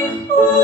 Senhor.